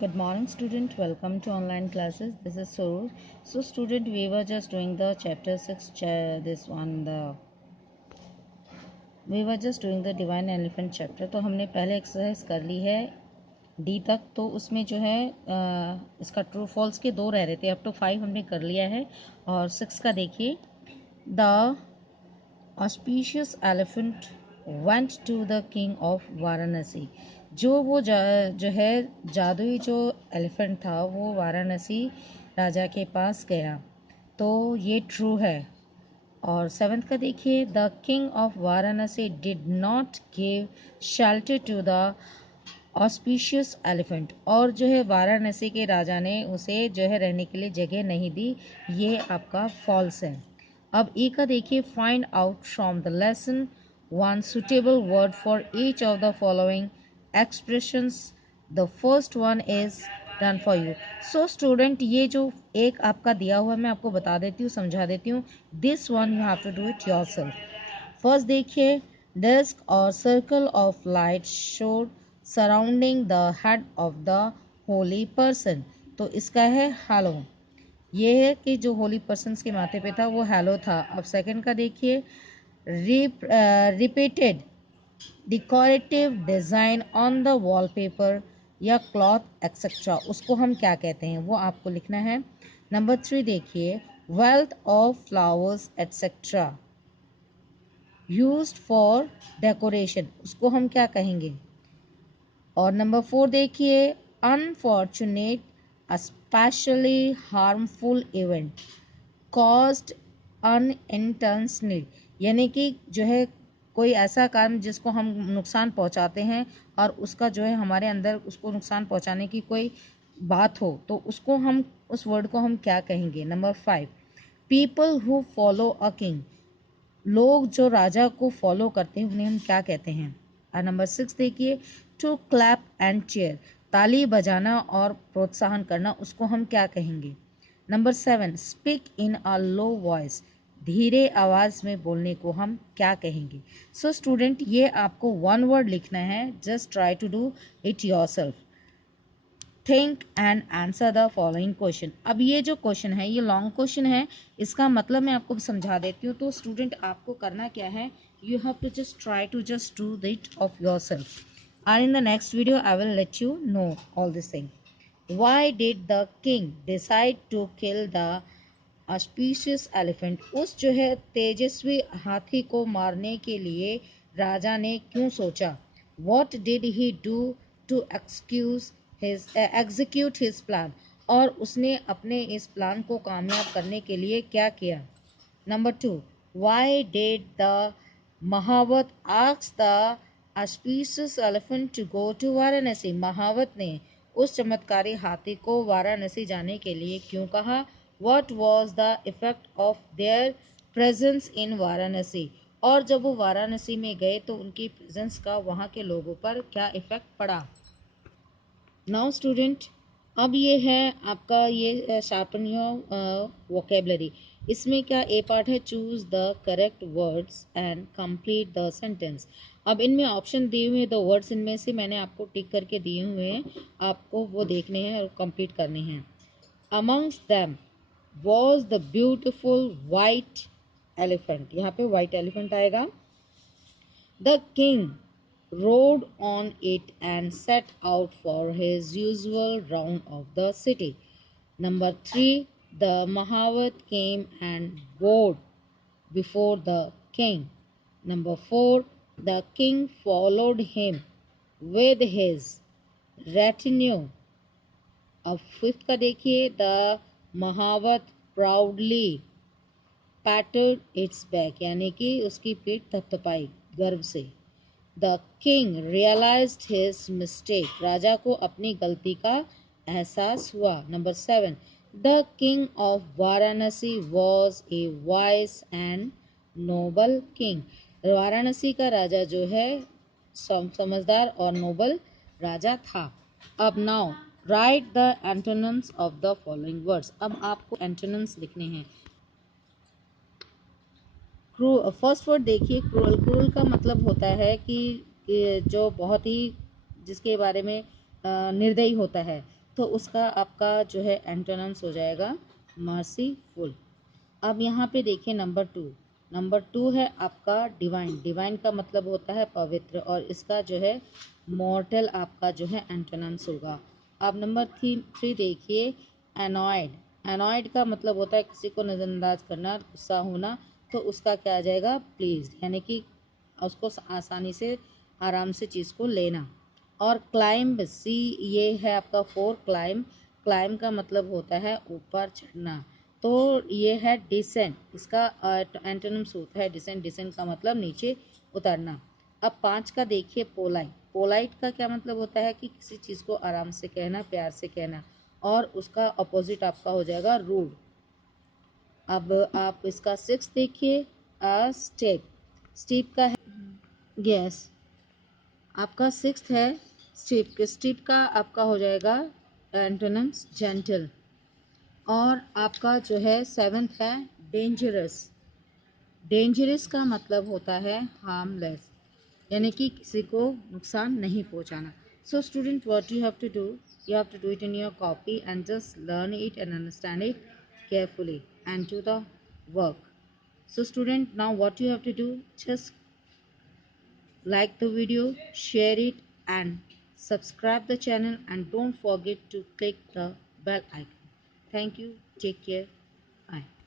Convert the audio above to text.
Good morning student, welcome to online classes. This is Surur. So student, we were just doing the chapter 6 we were just doing the divine elephant chapter. तो हमने पहले exercise कर ली है D तक। तो उसमें जो है इसका ट्रू फॉल्स के 2 रह रहे थे, अप टू 5 हमने कर लिया है। और 6 का देखिए, the auspicious elephant went to the king of Varanasi. जो वो जो है जादुई जो एलिफेंट था वो वाराणसी राजा के पास गया, तो ये ट्रू है। और 7th का देखिए, the king of Varanasi did not give shelter to the auspicious elephant. और जो है वाराणसी के राजा ने उसे जो है रहने के लिए जगह नहीं दी, ये आपका फॉल्स है। अब ई का देखिए, find out from the lesson one suitable word for each of the following expressions. The first one is done for you. So student, ये जो एक आपका दिया हुआ है मैं आपको बता देती हूँ, समझा देती हूँ। This one you have to do it yourself. First देखिए, डिस्क और circle of light showed surrounding the head of the holy person. तो इसका है हेलो। ये है कि जो होली पर्सन्स के माथे पे था वो हेलो था। अब सेकंड का देखिए, repeated decorative design on the wallpaper या क्लॉथ एक्सेट्रा, उसको हम क्या कहते हैं वो आपको लिखना है। नंबर 3 देखिए, wealth of flowers etcetera used for decoration, उसको हम क्या कहेंगे। और नंबर 4 देखिए, unfortunate specially harmful event caused unintentionally, यानी कि जो है कोई ऐसा काम जिसको हम नुकसान पहुंचाते हैं और उसका जो है हमारे अंदर उसको नुकसान पहुंचाने की कोई बात हो, तो उसको हम उस वर्ड को हम क्या कहेंगे। Number 5, people who follow a king, लोग जो राजा को फॉलो करते हैं उन्हें हम क्या कहते हैं। और नंबर 6 देखिए, टू क्लैप एंड चेयर, ताली बजाना और प्रोत्साहन करना, उसको हम क्या कहेंगे। Number 7, speak in a low voice, धीरे आवाज में बोलने को हम क्या कहेंगे। सो स्टूडेंट, ये आपको वन वर्ड लिखना है, just try to do it yourself. Think and answer the following question. अब ये जो क्वेश्चन है ये लॉन्ग क्वेश्चन है, इसका मतलब मैं आपको समझा देती हूँ। तो स्टूडेंट, आपको करना क्या है, you have to just try to just do it of yourself, and in the next video I will let you know all this thing. Why did the king decide to kill the auspicious elephant? उस जो है तेजस्वी हाथी को मारने के लिए राजा ने क्यों सोचा। What did he do to execute his plan? और उसने अपने इस प्लान को कामयाब करने के लिए क्या किया। Number 2, why did the महावत ask the auspicious elephant to go to Varanasi? महावत ने उस चमत्कारी हाथी को वाराणसी जाने के लिए क्यों कहा। What was the effect of their presence in Varanasi? और जब वो वाराणसी में गए तो उनकी प्रेजेंस का वहाँ के लोगों पर क्या इफेक्ट पड़ा। नाउ स्टूडेंट, अब ये है आपका ये शार्पन योर वोकेबलरी। इसमें क्या ए पार्ट है, choose the correct words and complete the sentence. अब इनमें ऑप्शन दिए हुए द वर्ड्स, इनमें से मैंने आपको टिक करके दिए हुए हैं, आपको वो देखने हैं और कंप्लीट करने हैं। Amongst them was the beautiful white elephant, यहाँ पे वाइट एलिफेंट आएगा। The king rode on it and set out for his usual round of the city. Number 3, the Mahavat came and bowed before the king. Number 4, the king followed him with his retinue. अब 5th का देखिए, the Mahavat proudly patted its back, यानी कि उसकी पीठ थपथपाई गर्व से। The king realized his mistake, राजा को अपनी गलती का एहसास हुआ। Number 7, the king of Varanasi was a wise and noble king. Varanasi का राजा जो है समझदार और नोबल राजा था। अब now right the antonyms of the following words. अब आपको एंटोनिम्स लिखने हैं। फर्स्ट वर्ड देखिए, क्रूअल। क्रूअल का मतलब होता है कि जो बहुत ही जिसके बारे में निर्दयी होता है। तो उसका आपका जो है एंटोनिम्स हो जाएगा मर्सीफुल। अब यहाँ पे देखिए नंबर टू है आपका डिवाइन। डिवाइन का मतलब होता है पवित्र, और इसका जो है मॉर्टल आपका जो है एंटोनिम्स होगा। अब नंबर थ्री देखिए एनॉयड। एनॉयड का मतलब होता है किसी को नज़रअंदाज करना, गुस्सा होना, तो उसका क्या आ जाएगा प्लीज, यानी कि उसको आसानी से आराम से चीज़ को लेना। और क्लाइंब, सी ये है आपका फोर क्लाइंब। क्लाइंब का मतलब होता है ऊपर चढ़ना, तो ये है डिसेंट, इसका एंटोनिम्स होता है डिसेंट। डिसेंट का मतलब नीचे उतरना। अब 5 का देखिए पोलाइट। पोलाइट का क्या मतलब होता है कि किसी चीज़ को आराम से कहना, प्यार से कहना, और उसका अपोजिट आपका हो जाएगा रूड। अब आप इसका 6 देखिए स्टेप। स्टीप का है यस, आपका 6 है स्टीप। स्टीप का आपका हो जाएगा एंटोनिम्स जेंटल। और आपका जो है 7th है डेंजरस। डेंजरस का मतलब होता है हार्मलेस, यानी कि किसी को नुकसान नहीं पहुंचाना। So student what you have to do, you have to do it in your copy and just learn it and understand it carefully and do the work. So student, now what you have to do, just like the video, share it and subscribe the channel, and don't forget to click the bell icon. Thank you, take care, bye.